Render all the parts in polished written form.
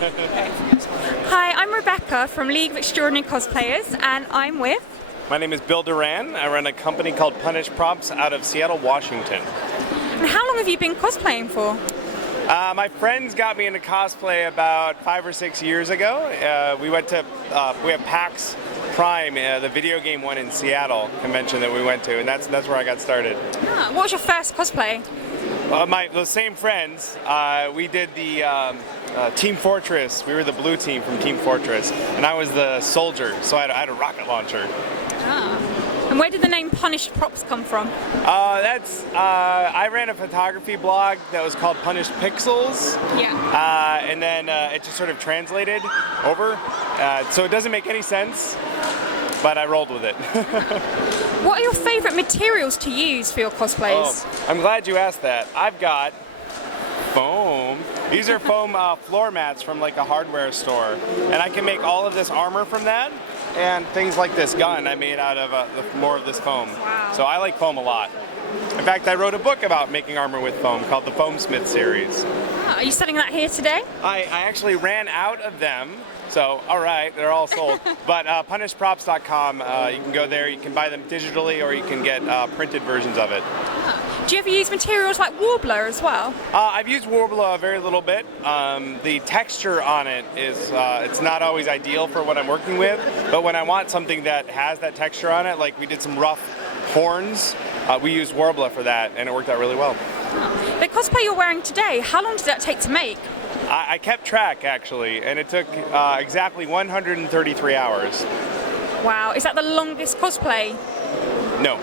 Hi, I'm Rebecca from League of Extraordinary Cosplayers, and I'm with... My name is Bill Doran. I run a company called Punish Props out of Seattle, Washington. And how long have you been cosplaying for? My friends got me into cosplay about 5 or 6 years ago. We have PAX Prime, the video game one in Seattle convention that we went to, and that's where I got started. What was your first cosplay? Those same friends, we did the Team Fortress. We were the blue team from Team Fortress, and I was the soldier, so I had a rocket launcher. And where did the name Punished Props come from? I ran a photography blog that was called Punished Pixels. Yeah. And then it just sort of translated over. So it doesn't make any sense, but I rolled with it. What are your favorite materials to use for your cosplays? Oh, I'm glad you asked that. I've got foam. These are foam floor mats from like a hardware store. And I can make all of this armor from that. And things like this gun I made out of more of this foam. Wow. So I like foam a lot. In fact, I wrote a book about making armor with foam called the Foamsmith series. Are you selling that here today? I actually ran out of them. So, all right, they're all sold. But punishprops.com, you can go there, you can buy them digitally, or you can get printed versions of it. Do you ever use materials like Warbler as well? I've used Warbler a very little bit. The texture on it is, it's not always ideal for what I'm working with, but when I want something that has that texture on it, like we did some rough horns, we used Warbler for that, and it worked out really well. The cosplay you're wearing today, how long did that take to make? I kept track, actually, and it took exactly 133 hours. Wow, is that the longest cosplay? No.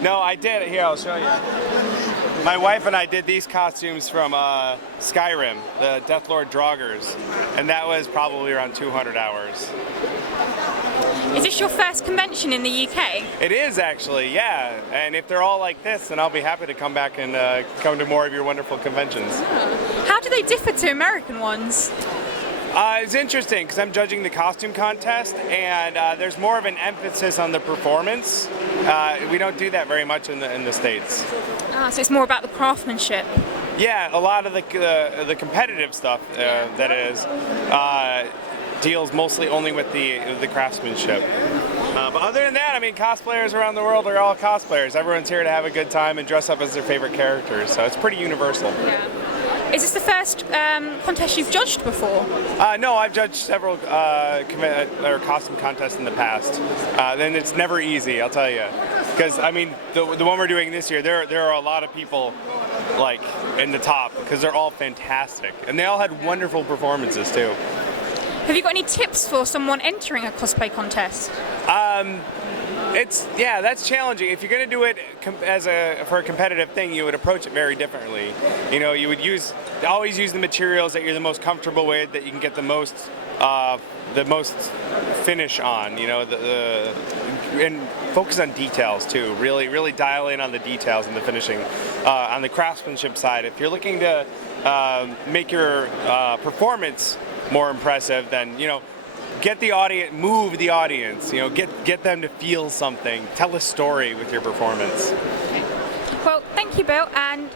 No, I did. Here, I'll show you. My wife and I did these costumes from Skyrim, the Deathlord Draugrs, and that was probably around 200 hours. Is this your first convention in the UK? It is, actually, yeah. And if they're all like this, then I'll be happy to come back and come to more of your wonderful conventions. How do they differ to American ones? It's interesting because I'm judging the costume contest, and there's more of an emphasis on the performance. We don't do that very much in the States. So it's more about the craftsmanship. Yeah, a lot of the competitive stuff that is deals mostly only with the craftsmanship. But other than that, I mean, cosplayers around the world are all cosplayers. Everyone's here to have a good time and dress up as their favorite characters, so it's pretty universal. Yeah. Is this the first contest you've judged before? No, I've judged several costume contests in the past. And it's never easy, I'll tell you. Because, I mean, the one we're doing this year, there are a lot of people, like, in the top, because they're all fantastic. And they all had wonderful performances, too. Have you got any tips for someone entering a cosplay contest? That's challenging. If you're going to do it for a competitive thing, you would approach it very differently. You know, you would always use the materials that you're the most comfortable with, that you can get the most finish on. You know, and focus on details too. Really dial in on the details and the finishing. On the craftsmanship side, if you're looking to make your performance more impressive, then get the audience, move the audience, get them to feel something, tell a story with your performance. Okay. Well, thank you, Bill, and